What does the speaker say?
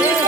Yeah.